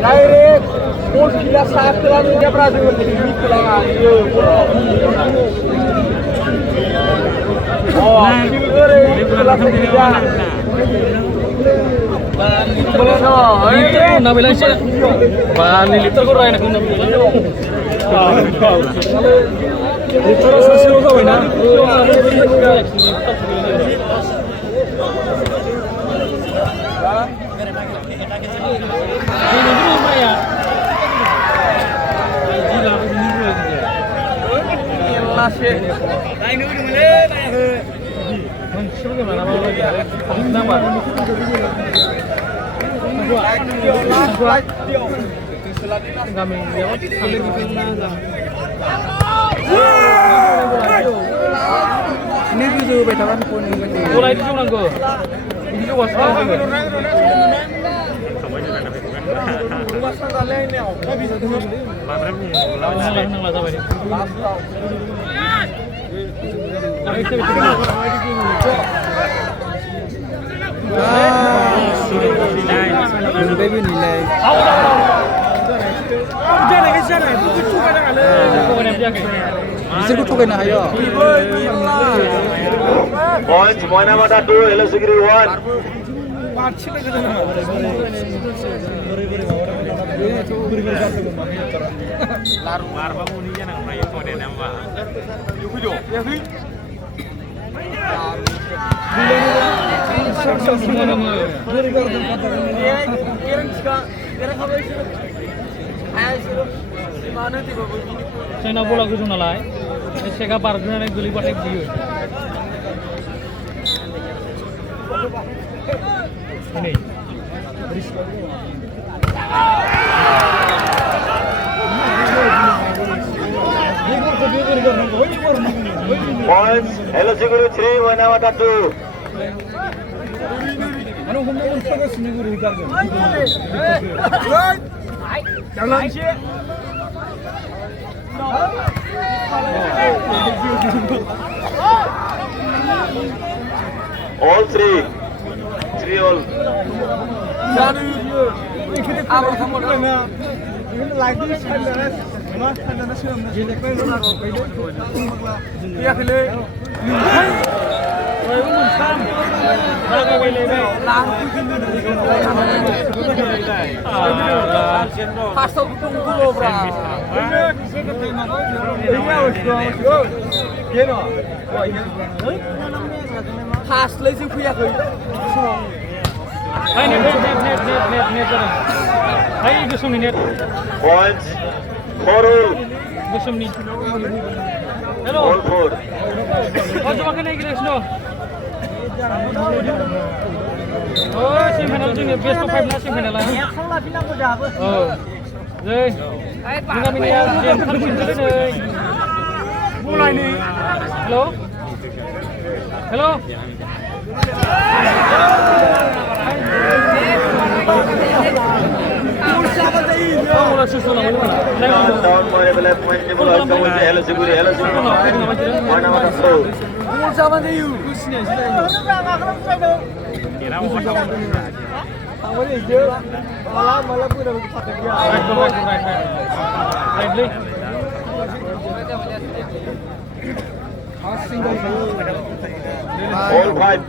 Direct, bos gila satu lagi dia berhasil menjadi kelangan. Oh, ini tuh betawan pun mulai dijuangku ini tuh waspada Points Moinamata 2, Helsinki 1. China bola gusun nalai, sega parjuna naik guli patek diu. Ini. Points Helsinki 3, Moinamata 2. All 3 all. Haslay sih punya kau. Hai net. Hai gusung net. Points 4 all. Gusum ni. Hello. All 4. Kau cuma kena ikut no. Oh, semifinal tu ni best of 5 lah semifinal lah. Oh. Jadi, kita ni yang kan pintar ni. Mulai ni. Hello. Hello. Down Moinamata point ni bola kamu Helsinki Moinamata 2. All 5. 5.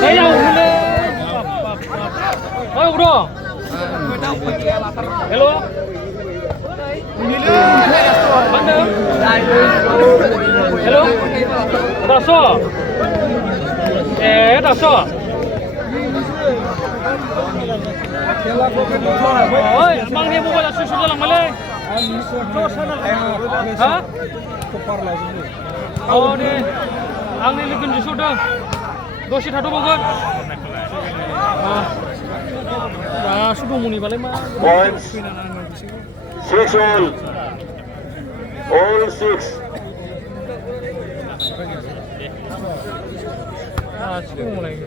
Saya boleh. Oh, bro. Hello. Mana? Hello. Daso. Daso. Oi, mang dia buat susu dalam malai. Hah? Oh ni, ang ni lekin susu dah. Dosi thadu bagan. Sudah muni balai mah. Points 6 all. All 6. Masih mulai.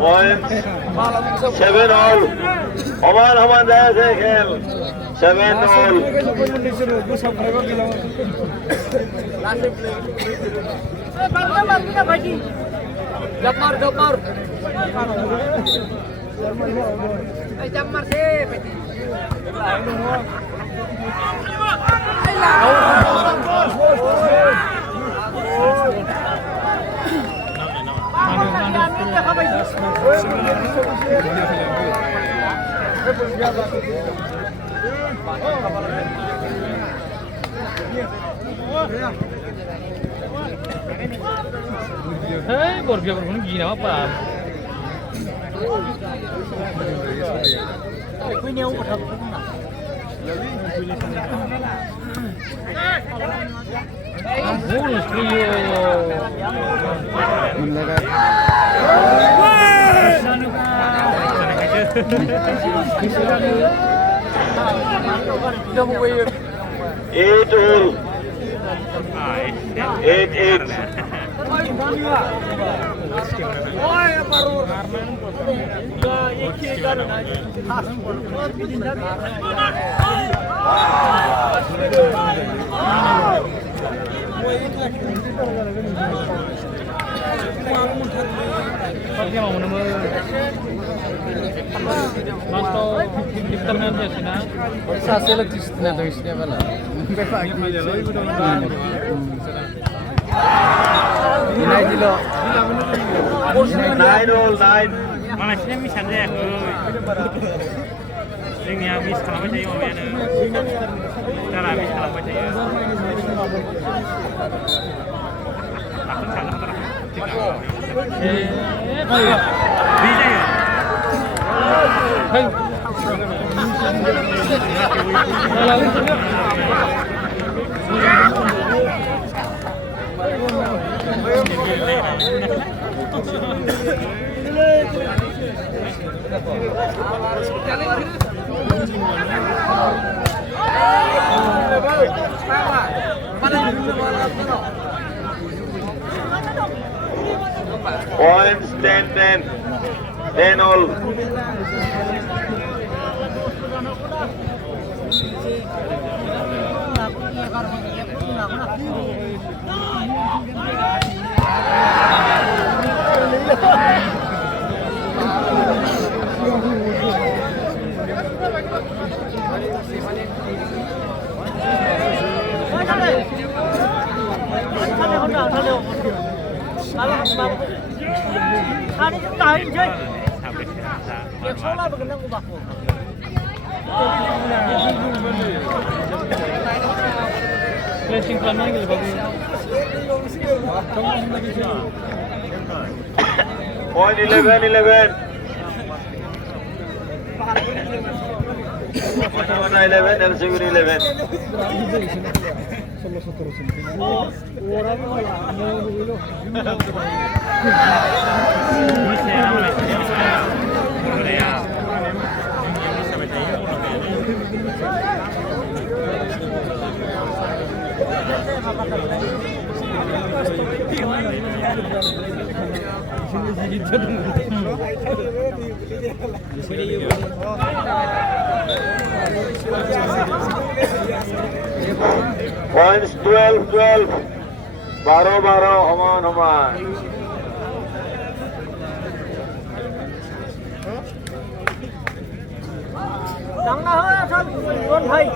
Points 7-all. সমান যায় আছে খেল 7-all. Jamar. Jamar sih. Hei, borbiak berpun gini apa? Ampun, Eight all. 8-8. Dia mau nomor Masto daftar nanti sih na. Saya seleksi nanti isinya mana? Ini dilo. 9-all 9. Malaysia misalnya ini habis kalau macam ini mana? Cara habis kalau macam ini. Aku salah apa? Bisa ya? Hei. Points 10-10. 10-all. Flashing plan mana gitu bagus. Point 11-11. Mana 11 and Siguri 11. Points 12-12. 12-12. Aman. Đặng nào hết sao luôn thầy.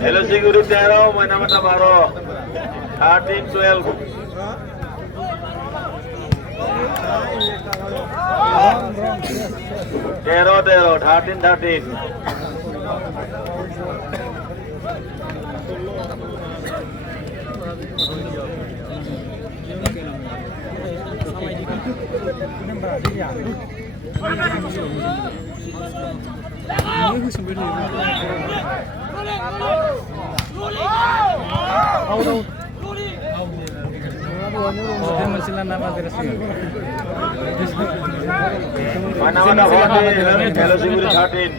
Hello Siguri 13, mana 12. 13-12. 13. Mana 14, Hello Siguri 13.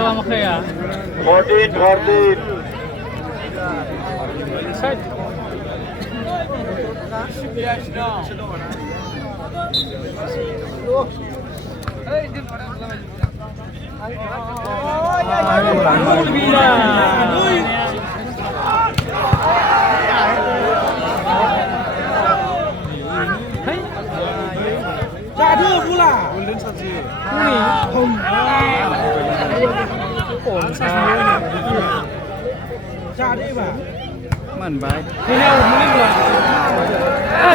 Lama kaya. 14. Jatuh pula. Jadi Pak. Man baik. Ini umumnya lah.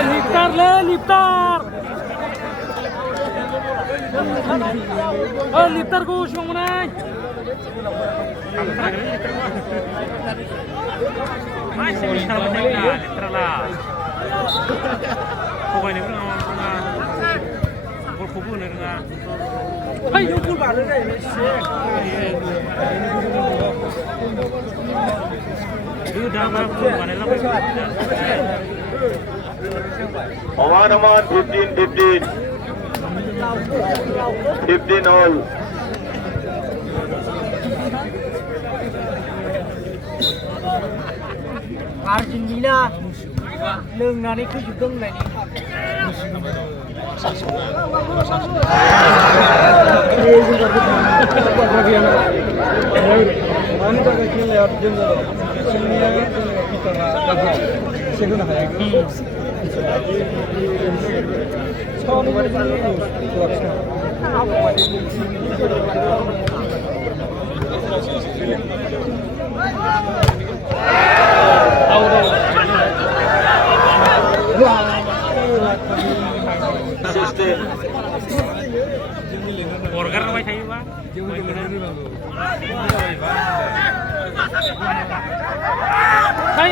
Liftar le, liftar. Liftar ko semua menai. Masih bisa menang, liftar lah. Pokoknya ni pernah. Gol kubur ni dengan. Hai, gol baru ni. Oman 15. 15 all. Argentina 1 นะนี่คืออยู่ตรงไหนนี่Burger apa sih Pak? Hai.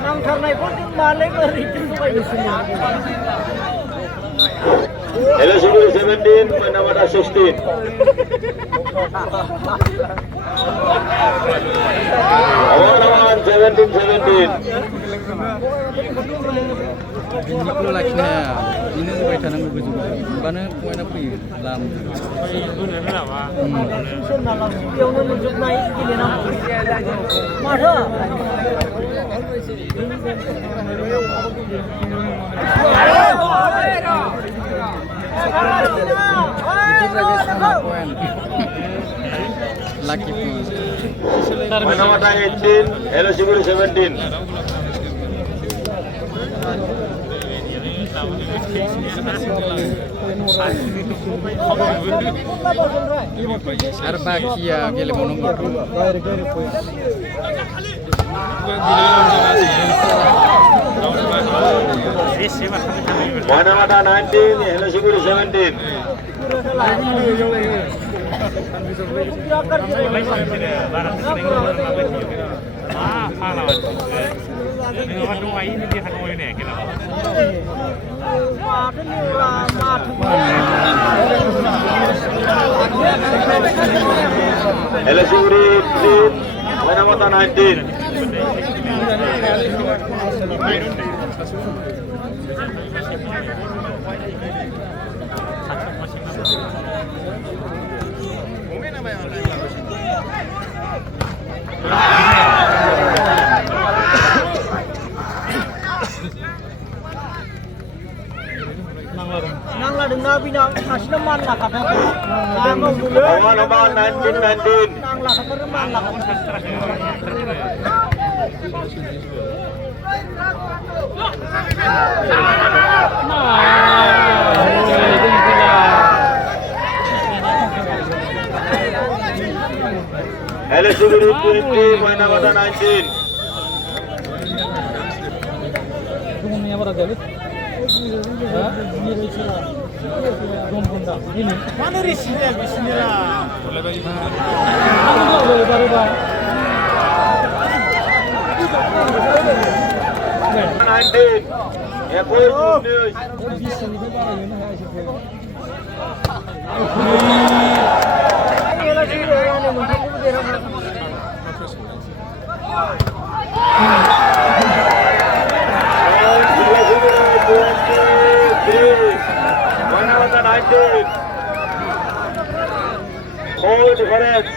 Nang karena itu balik dari itu Hello Siguri 17, Manamata 16. Awan 17. Perlu lagi ini supaya tanam bagus juga. Karena poinnya free lam. Yang menunjuk naik gini nama. Mana? Lucky pun. Manamata 18, Hello Siguri 17. Arbakia gele monongor. Manamata 19, Hello Siguri 17. Hello Siguri 18, Manamata 19. Nang ladeng nabi nang kasih man lah kata. Nang dulu. Awan 19. Nang lah kata man lah kata. Siguri 20, point number 19. Rumahnya apa lagi? Hah? Rumah ini. Mana risnya bismillah. Aku tahu dari baru. 19. Ya, boy, good news. Hold correct.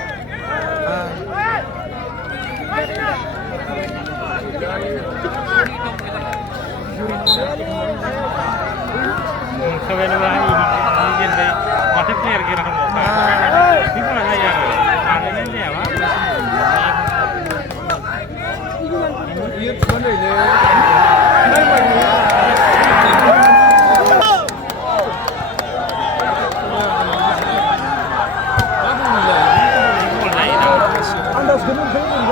Sampai nunggu ini jadi mati player kira kan mau. Ini pun ada yang ada ini apa? Anda sebelum Railway